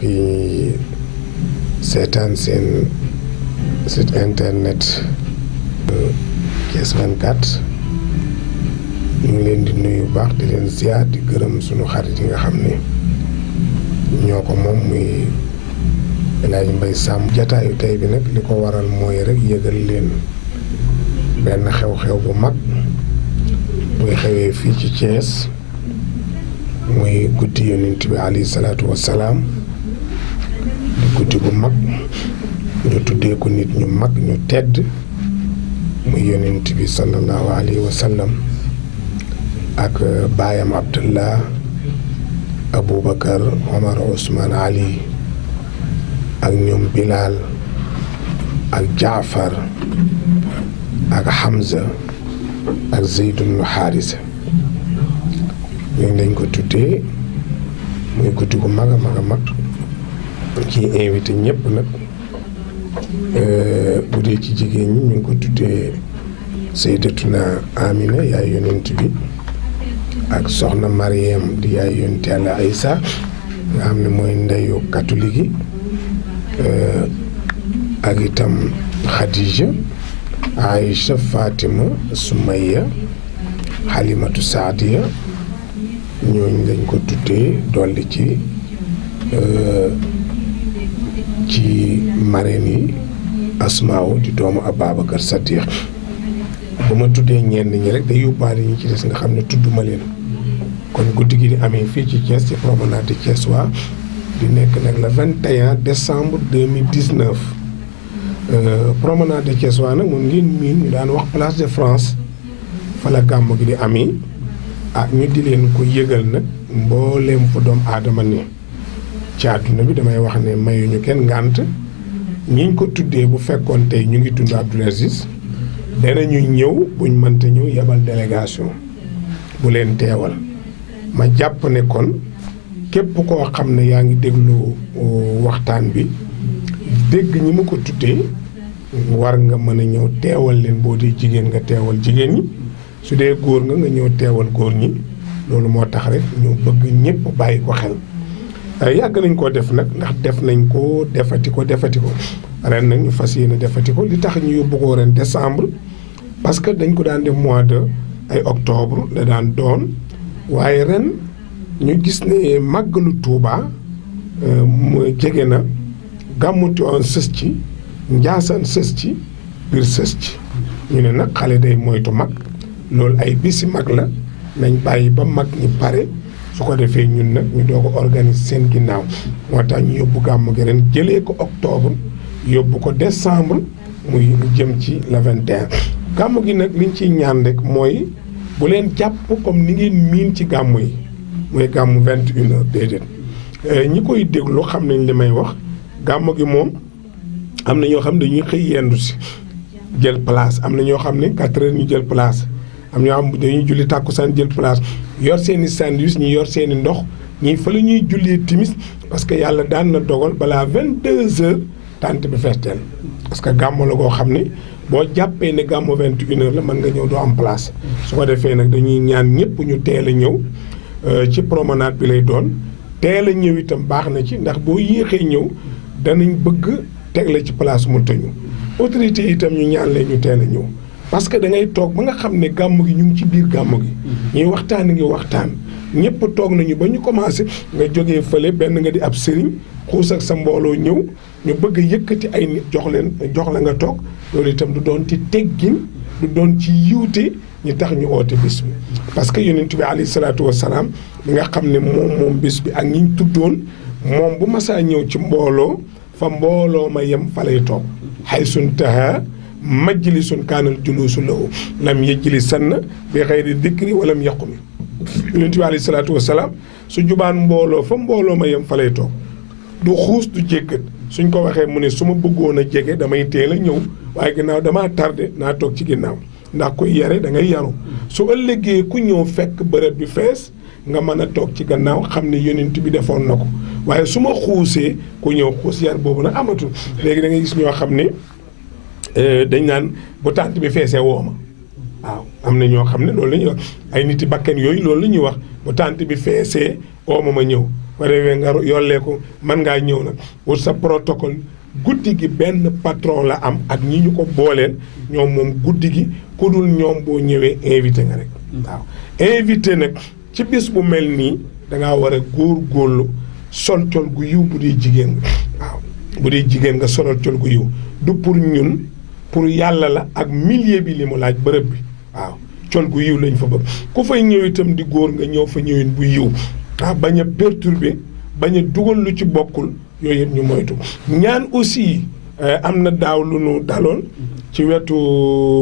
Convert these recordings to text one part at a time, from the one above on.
mbokk yi seetaan seen site internet Thiès 24 ñu ngi leen di nuyu bu baax di leen ziar di gërëm sunu xarit yi nga xam ne ñoo ko moom muy El Hadj Mbaye Samb. jataayu tey bi nag li ko waral mooy rek yëgal leen benn xew-xew bu mag muy xewee fii ci Thiès muy guddi yonent bi alayhi salaatu wassalaam di guddi bu mag ñu tuddee ko nit ñu mag ñu tedd muy yonent bi sallallahu alayhi wa sallam ak baayam Abdullah Aboubacar Omar Ousmane Ali ak ñoom Bilal ak Jaafar ak Hamza ak Zeyd ibn Haarisa ñooñu lañ ko tuddee muy guddi gu mag a mag a mag ci invité ñëpp nag bu dee ci jigéen ñi ñu ngi ko tuddee Sayyidatuna Amina yaay yonent bi ak soxna Mariam di yaay yonent Yàlla Aysa nga xam ne mooy ndeyu catholique yi ak itam Khadija Aïcha Fatima Sumayya Halimatu Saadiya ñooñu lañ ko tuddee dolli ci marraine yi Asmaaw di doomu Ababacar Sadiq. bu ma tuddee ñenn ñi rek day yóbbaale ñi ci des nga xam ne tudduma leen kon guddi gi di amee fii ci Thiès ci promenade de Thiès waa di nekk nag le 21 décembre 2019 promenade de Thiès waa nag moom ngeen miin ñu daan wax place de France fa la gàmmu gi di amee ñu di leen ko yëgal nag mbooleem fa doom aadama ne ci àdduna bi damay wax ne mayuñu kenn ngànt ñiñ ko tuddee bu fekkoon tey ñu ngi dund Abdoul Aziz danañu ñëw buñ mënta ñëw yebal délégation bu leen teewal ma jàpp ne kon képp koo xam ne yaa ngi déglu waxtaan bi dégg ñi ma ko tuddee war nga mën a ñëw teewal leen boo dee jigéen nga teewal jigéen ñi su dee góor nga ñëw teewal góor ñi loolu moo tax rek ñu bëgg ñëpp bàyyi ko xel yàgg nañ koo def nag ndax def nañ ko defati ko ren nag ñu fas yéene defati ko li tax ñu yóbbu ko ren décembre parce que dañ ko daan def mois de ay octobre la daan doon waaye ren ñu gis ne màggalu Tuuba mooy jege na gàmmu Tiwaawan sës ci Njaasaan sës ci biir sës ci ñu ne nag xale day moytu mag loolu ay bisi mag la nañ bàyyi ba mag ñi pare su ko defee ñun nag ñu doog a organiser seen ginnaaw moo tax ñu yóbbu gàmmu gi ren jëlee ko octobre yóbbu ko décembre muy jëm ci le 21 gàmmu gi nag liñ ciy ñaan rek mooy bu leen jàpp comme ni ngeen miin ci gàmmu yi mooy gàmmu 21 heures déedéet ñi koy déglu xam nañ li may wax gàmmu gi moom am na ñoo xam ne dañuy xëy yendu si jël place am na ñoo xam ne 4 heures ñu jël place am ñoo xam dañuy julli tàkkusaan jël place yor seeni sandwich ñi yor seeni ndox ñii fa la ñuy jullee timis parce que yàlla daan na dogal balaa 22 heures tànt bi feesteel parce que gàmmu la koo xam ne boo jàppee ne gàmmu 21 heures la mën nga ñëw doo am place su ko defee nag dañuy ñaan ñëpp ñu teel a ñëw ci promenade bi lay doon teel a ñëw itam baax na ci ndax boo yéexee ñëw danañ bëgg teg la ci place mu tëñu autorité itam ñu ñaan leen ñu teel a ñëw parce que da ngay toog ba nga xam ne gàmmu gi ñu ngi ci biir gàmmu gi ñuy waxtaan ñëpp toog nañu ba ñu commencé nga jógee fële benn nga di ab sëriñ xuus ak sa mbooloo ñëw ñu bëgg a yëkkati ay nit jox la nga toog loolu itam du doon ci teggin du doon ci yiwte ñi tax ñu oote bis bi parce que yonent bi alayhi salaatu wassalaam bi nga xam ne moom bis bi ak ñi ñu tuddoon moom bu masaa ñëw ci mbooloo fa mbooloo ma yem fa lay toog xay suntaha majlisun kaanal juluusu lahu lam yajlisanna bi xayri dikri walam yaqumi yonent bi alayhi salaatu wassalaam su jubaan mbooloo fa mbooloo ma yem fa lay toog du xuus du jéggat suñ ko waxee mu ne su ma bëggoon a jege damay teel a ñëw waaye ginnaaw damaa tardé naa toog ci ginnaaw ndax kuy yare da ngay yaru su ëllëgee ku ñëw fekk bërëb bi fees nga mën a toog ci gannaaw xam ne yonent bi defoon na ko waaye su ma xuusee ku ñëw xuus yar boobu nag amatul léegi da ngay gis ñoo xam ne dañ naan bu tànt bi feesee woo ma waaw am na ñoo xam ne loolu la ñuy wax ay niti bakken yooyu loolu la ñuy wax bu tànt bi feesee woo ma ñëw ko defee nga yollee ko mën ngaa ñëw nag wut sa protocole. guddi gi benn patron la am ak ñi ñu ko booleel ñoom moom guddi gi ku dul ñoom boo ñëwee invité nga rek waaw invité nag ci bis bu mel nii dangaa war a góorgóorlu sol col gu yiw bu dee jigéen nga waaw bu dee jigéen nga solal col gu yiw du pour ñun pour yàlla la ak milieu bi li mu laaj bërëb bi waaw col gu yiw lañ fa bëgg ku fay ñëw itam di góor nga ñëw fa ñëwin bu yiw waaw bañ a perturber bañ a dugal lu ci bokkul yooyu yëpp ñu moytu ñaan aussi am na daaw lu nu daloon ci wetu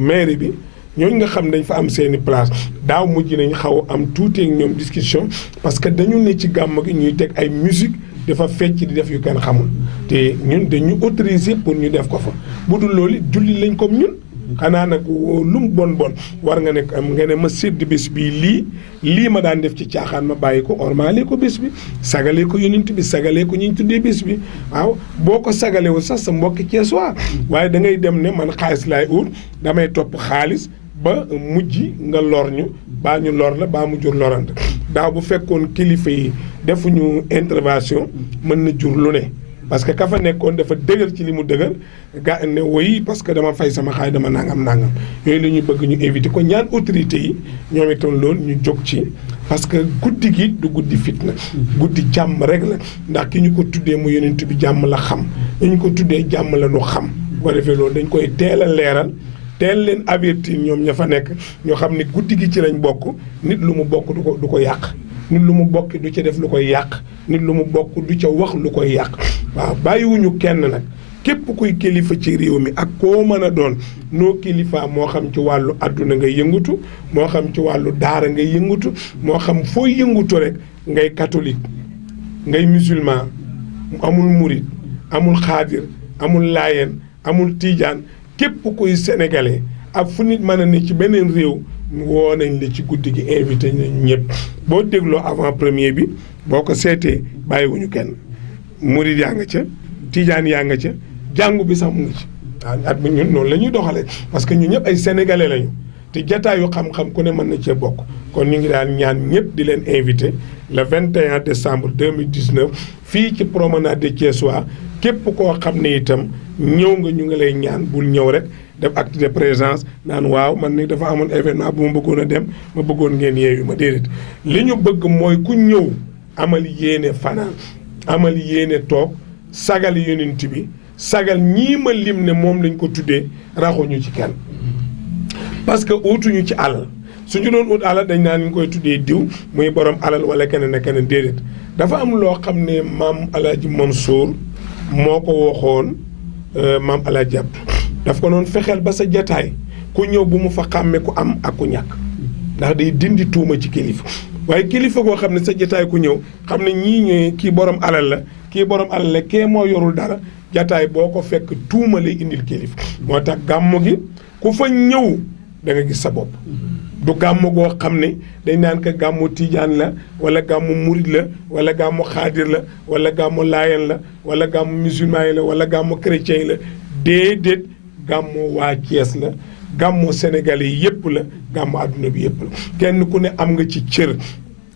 mairie bi ñooñu nga xam dañ fa am seeni place daaw mujj nañ xaw am tuuti ak ñoom discussion parce que dañu ne ci gàmm gi ñuy teg ay musique dafa fecc di def yu kenn xamul te ñun dañu autoriser pour ñu def ko fa bu dul loolu julli lañ comme ñun xanaa nag lu mu bon war nga ne nga ne ma sédd bés bii lii ma daan def ci caaxaan ma bàyyi ko ormaale ko bés bi sagalee ko yonent bi sagalee ko ñu tuddee bés bi waaw boo ko sagalewul sax sa mbokki Cees waa waaye da ngay dem ne man xaalis laay ut damay topp xaalis ba mujj nga lor ñu baa ñu lor la baa mu jur lorante daaw bu fekkoon kilifa yi defuñu intervention mën na jur lu ne parce que ka fa nekkoon dafa dëgër ci li mu dëgër ga ne woy parce que dama fay sama xaay dama nangam yooyu la ñu bëgg ñu éviter ko ñaan autorité yi ñoom itam loolu ñu jóg ci parce que guddi gi du guddi fitna guddi jàmm rek la ndax ki ñu ko tuddee mu yonent bi jàmm la xam ñu ko tuddee jàmm la ñu xam bu ko defee loolu dañ koy teel a leeral teel leen avertir ñoom ña fa nekk ñoo xam ne guddi gi ci lañ bokk nit lu mu bokk du ko yàq nit lu mu bokk du ca def lu koy yàq nit lu mu bokk du ca wax lu koy yàq waaw bàyyiwuñu kenn nag képp kuy kilifa ci réew mi ak koo mën a doon noo kilifa moo xam ci wàllu àdduna ngay yëngutu moo xam ci wàllu daara ngay yëngutu moo xam foo yëngutu rek ngay catholique ngay musulman amul murit amul xaadir amul laayeen amul tiijaan képp kuy sénégalais ak fu nit mën a ne ci beneen réew woo nañ la ci guddi gi invité nañ ñëpp boo dégloo avant premier bi boo ko seetee bàyyiwuñu kenn murid yaa nga ca tijaan yaa nga ca jàngu bi sax mu ngi ci waaw at mi ñun noonu la ñuy doxalee parce que ñun ñëpp ay sénégalais lañu te jataayu xam-xam ku ne mën na cee bokk kon ñu ngi daal ñaan ñëpp di leen invité le 21 décembre 2019 fii ci promenade de Thiessois képp koo xam ne itam ñëw nga ñu ngi lay ñaan bul ñëw rek def acte de présence naan waaw man ni dafa amoon événement bu ma bëggoon a dem ma bëggoon ngeen yeewu ma déedéet li ñu bëgg mooy ku ñëw amal yéene fanaan amal yéene toog sagal yonent bi sagal ñii ma lim ne moom lañ ko tuddee raxuñu ci kenn parce que utuñu ci alal suñu doon ut alal dañ naan ñu koy tuddee diw muy borom alal wala keneen ak keneen déedéet dafa am loo xam ne maam Alaaji Mansour moo ko waxoon maam Alaaji Abdu daf ko noonu fexeel ba sa jataay ku ñëw bu mu fa xàmme ku am ak ku ñàkk ndax day dindi tuuma ci kilifa waaye kilifa koo xam ne sa jataay ku ñëw xam ne ñii ñooy kii borom alal la kii borom alal la kee moo yorul dara jataay boo ko fekk tuuma lay indil kilifa moo tax gàmmu gi ku fa ñëw da nga gis sa bopp du gàmmu goo xam ne dañ naan ko gàmmu tijaan la wala gàmmu murid la wala gàmmu xaadir la wala gàmmu laayen la wala gàmmu musulman yi la wala gàmmu chrétien yi la déedéet gàmmu waa Thiès la gàmmu sénégalais yépp la gàmmu àdduna bi yépp la kenn ku ne am nga ci cër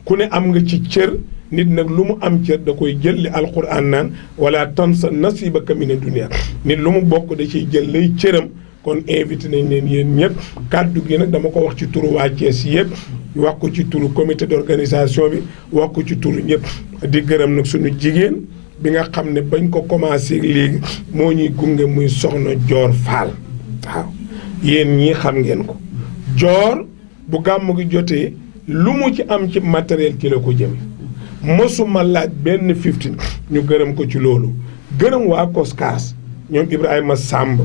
ku ne am nga ci cër nit nag lu mu am cër da koy jël li alquran naan wala tansa nasibaka mina dunya nit lu mu bokk da ciy jël lay cëram kon invité nañ leen yéen ñëpp kàddu gi nag dama ko wax ci turu waa Thiès yëpp wax ko ci turu comité d'organisation bi wax ko ci turu ñëpp di gërëm nag suñu jigéen bi nga xam ne bañ ko commencé léegi moo ñuy gunge muy soxna Joor Faal waaw yéen ñii xam ngeen ko Joor bu gàmm gi jotee lu mu ci am ci matériel ci la ko jëme mosuma laaj benn 15 ñu gërëm ko ci loolu gërëm waa Koskaas ñoom Ibrahima Samb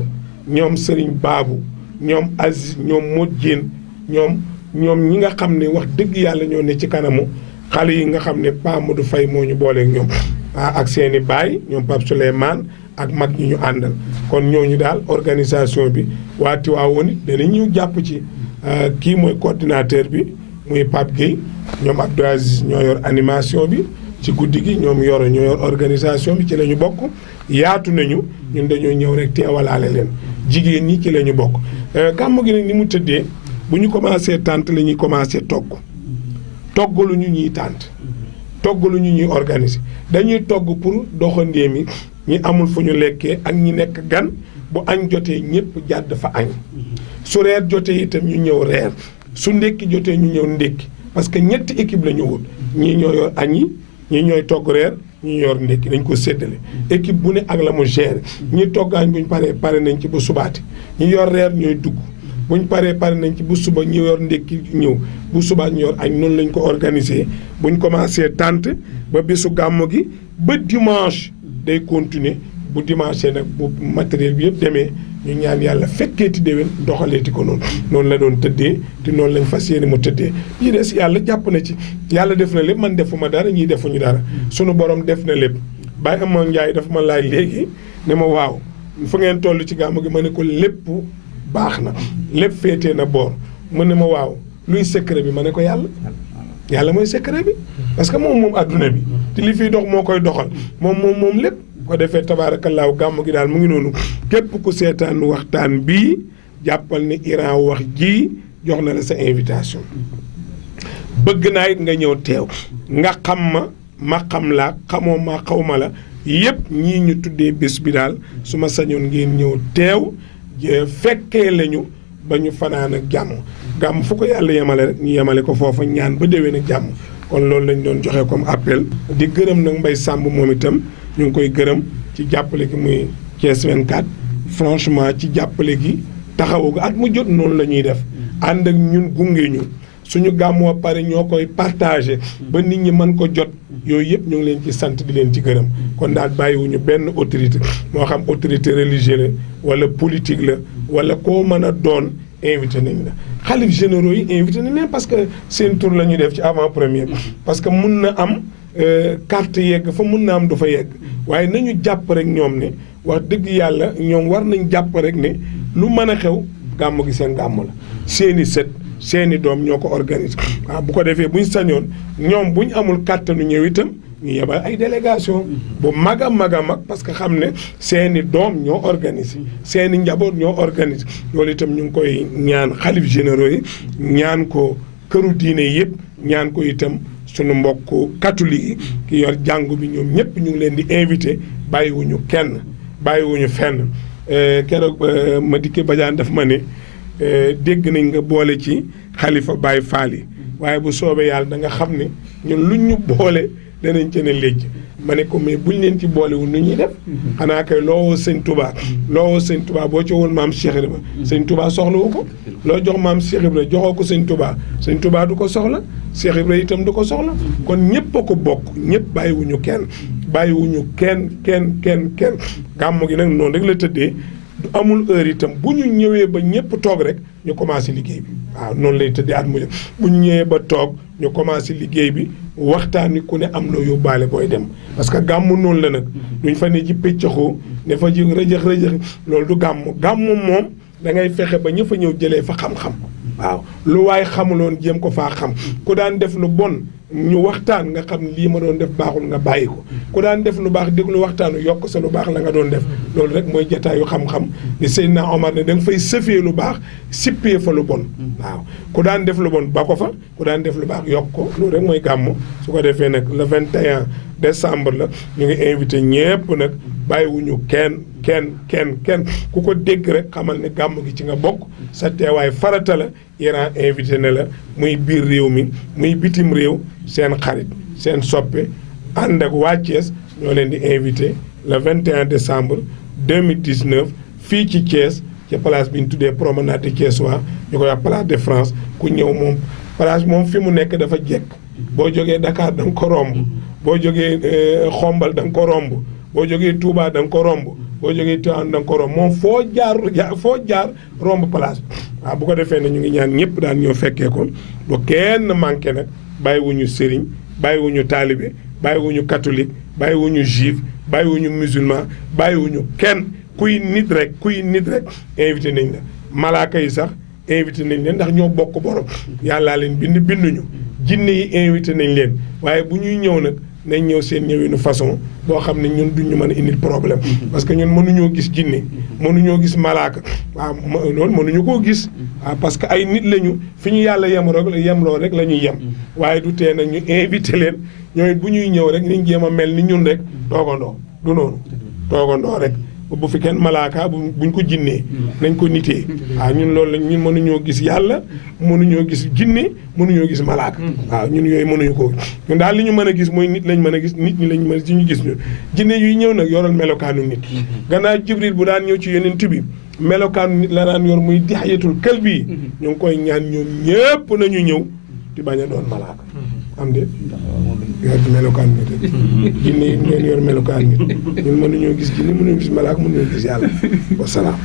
ñoom Serigne Babou ñoom Aziz ñoom Modjine ñoom ñi nga xam ne wax dëgg yàlla ñoo ne ci kanamu xale yi nga xam ne Pa Modou Faye moo ñu booleeg ñoom ak seeni baay ñoom Pape Souleymane ak mag ñi ñu àndal kon ñooñu daal organisation bi waa Tivaouane dana ñu jàpp ci kii mooy coordinateur bi muy Pape Gueye ñoom Abdou Aziz ñoo yor animation bi ci guddi gi ñoom ñoo yor organisation bi ci la ñu bokk yaatu nañu ñun dañoo ñëw rek teewalaale leen jigéen ñi ci la ñu bokk gàmmu gi nag ni mu tëddee bu ñu commencé tànt la ñuy commencé toggalu ñu ñuy tànt togg lu ñuy organiser dañuy togg pour doxandéem yi ñi amul fu ñu lekkee ak ñi nekk gan bu añ jotee ñëpp jàdd fa añ su reer jotee itam ñu ñëw reer su ndékki jotee ñu ñëw ndékki parce que ñetti équipe la ñu wut ñii ñoo yor añ yi ñii ñooy togg reer ñi yor ndékki dañ ko séddale équipe bu ne ak la mu géré ñi togg añ buñ pare nañ ci bu subaati ñi yor reer ñooy dugg buñ pare nañ ci bu suba ñi yor ndékki ñëw bu subaat ñu yor añ noonu lañ ko organisé buñ commencé tànt ba bisu gàmmu gi ba dimanche day continuer bu dimanche nag bu matériel bi yëpp demee ñu ñaan yàlla fekkeeti déwén doxaleeti ko noonu la doon tëddee te noonu lañ fas yéene mu tëddee ñi des yàlla jàpp na ci yàlla def na lépp man defuma dara ñii defuñu dara sunu borom def na lépp Baye Amon Ndiaye dafa ma laaj léegi ne ma waaw fu ngeen toll ci gàmmu gi ma ne ko lépp baax na lépp féetee na boor mu ne ma waaw luy secret bi ma ne ko yàlla mooy secret bi parce que moom adduna bi te li fiy dox moo koy doxal moom lépp ko defee tabaarakallaahu gàmmu gi daal mu ngi noonu képp ku seetaan waxtaan bii jàppal ne Iran wax ji jox na la sa invitation bëgg naa it nga ñëw teew nga xam ma xam laa xamoo ma xaw ma la yëpp ñii ñu tuddee bés bi daal su ma sañoon ngeen ñëw teew fekkee lañu ba ñu fanaan ak gàmm fu ko yàlla yemale rek ñu yemale ko foofa ñaan ba déwén ak jàmm kon loolu lañ doon joxe comme appel di gërëm nag Mbaye Samb moom itam ñu ngi koy gërëm ci jàppale gi muy Thiès 24 franchement ci jàppale gi taxawu at mu jot noonu la ñuy def ànd ak ñun gunge ñu suñu gàmmoo pare ñoo koy partagé ba nit ñi mën ko jot yooyu yëpp ñu ngi leen ci sant di leen ci gërëm kon daal bàyyiwuñu benn autorité moo xam autorité religieuse la wala politique la wala koo mën a doon invité nañ la xalif généraux yi invité nañ leen parce que seen tour la ñuy def ci avant première parce que mun na am carte yegg fa mun na am du fa yegg waaye nañu jàpp rek ñoom ne wax dëgg yàlla ñoom war nañ jàpp rek ne lu mën a xew gàmm gi seen gàmm la seeni sët seeni doom ñoo ko organise waaw bu ko defee buñ sañoon ñoom buñ amul kàttanu ñëw itam ñu yebal ay délégation bu mag a mag parce que xam ne seeni doom ñoo organise seeni njaboot ñoo organise loolu itam ñu ngi koy ñaan xalif généraux yi ñaan ko këru diine yëpp ñaan ko itam sunu mbokk catholique yi ki yor jàngu bi ñoom ñëpp ñu ngi leen di invité bàyyiwuñu kenn bàyyiwuñu fenn keroog Madické Badiane daf ma ne dégg nañ nga boole ci xalifa Baye Fall yi waaye bu soobee yàlla da nga xam ne ñun luñ ñu boole danañ ci ne léegi ma ne ko mais buñ leen ci boolewul nu ñuy def xanaa kay loo sëñ Touba boo ci woon maam Cheikh Ibra sëñ Touba soxlawu ko loo jox maam Cheikh Ibra joxoo ko sëñ Touba du ko soxla Cheikh Ibra itam du ko soxla kon ñëpp a ko bokk ñëpp bàyyiwuñu kenn gàmmu gi nag noonu rek la tëddee du amul heure itam bu ñu ñëwee ba ñëpp toog rek ñu commencé liggéey bi waaw noonu lay tëddee at mu jot bu ñu ñëwee ba toog ñu commencé liggéey bi waxtaan ni ku ne am loo yóbbaale booy dem parce que gàmmu noonu la nag duñ fa ne ci pëccaxoo ne fa ji rëjëx loolu du gàmmu moom da ngay fexe ba ñë fa ñëw jëlee fa xam-xam waaw lu waay xamuloon jéem ko faa xam ku daan def lu bon ñu waxtaan nga xam lii ma doon def baaxul nga bàyyi ko ku daan def lu baax déglu waxtaanu yokk sa lu baax la nga doon def loolu rek mooy jataayu xam-xam ni Seydina Omar ne da nga fay sëfee lu baax sippee fa lu bon waaw ku daan def lu bon ba ko fa ku daan def lu baax yokk ko loolu rek mooy gàmmu su ko defee nag le 21 décembre la ñu ngi invité ñépp nag bàyyiwuñu kenn ku ko dégg rek xamal ne gàmmu gi ci nga bokk sa teewaay farata la Iran invité na la muy biir réew mi muy bitim réew seen xarit seen soppe ànd ak waa Thiès ñoo leen di invité le 21 décembre 2019 fii ci Thiès ci place bi ñu tuddee promenade de Thiès waa ñu koy wax place de France ku ñëw moom place moom fi mu nekk dafa jekk boo jógee Dakar da nga ko romb boo jógee Xombal da nga ko romb boo jógee Touba da nga ko romb boo jógee Tivaouane da nga ko romb moom foo jaar romb place bi waaw bu ko defee ne ñu ngi ñaan ñëpp daan ñoo fekkee ko ba kenn manqué nag bàyyiwuñu sëriñ bàyyiwuñu taalibe bàyyiwuñu catholique bàyyiwuñu juif bàyyiwuñu musulman bàyyiwuñu kenn kuy nit rek invité nañ la malaaka yi sax invité nañ leen ndax ñoo bokk borom yàllaa leen binduñu jinne yi invité nañ leen waaye bu ñuy ñëw nag nañ ñëw seen ñëwinu façon boo xam ne ñun duñ ñu mën a indil problème parce que ñun mënuñoo gis jinne mënuñoo gis malaaka waaw loolu mënuñu koo gis waaw parce que ay nit lañu fi ñu yàlla yemloo rek la ñuy yem waaye du tee nag ñu invité leen ñooy bu ñuy ñëw rek niñ jéem a mel ni ñun rek toogandoo du noonu toogandoo rek bu fi kenn malaaka buñ ko jinnee nañ ko nitee waaw ñun loolu la ñun mënuñoo gis yàlla mënuñoo gis jinne mënuñoo gis malaaka waaw ñun yooyu mënuñu ko ñun daal li ñu mën a gis mooy nit lañ mën a gis nit ñi lañ mën a si ñu gis ñu jinne yuy ñëw nag yoral melokaanu nit gannaaw Jibril bu daan ñëw ci yonent bi melokaanu nit la daan yor muy Dihyatul Kalbi ñu ngi koy ñaan ñoom ñëpp nañu ñëw di bañ a doon malaaka am de yor melokaan nit rek jinne yi ngeen yor melokaan nit ñun mënuñoo gis jinne mënuñoo gis malaaka mënuñoo gis yàlla wasalaam